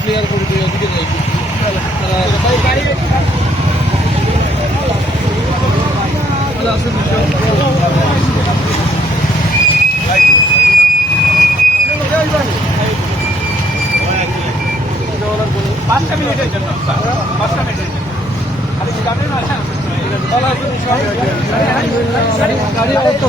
Clear করে দিয়ে ওদিকে যাই পাঁচটা মিনিটের জন্য পাঁচটা মিনিটের জন্য কি যাবেন না গাড়ি অটো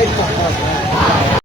Vai, porra.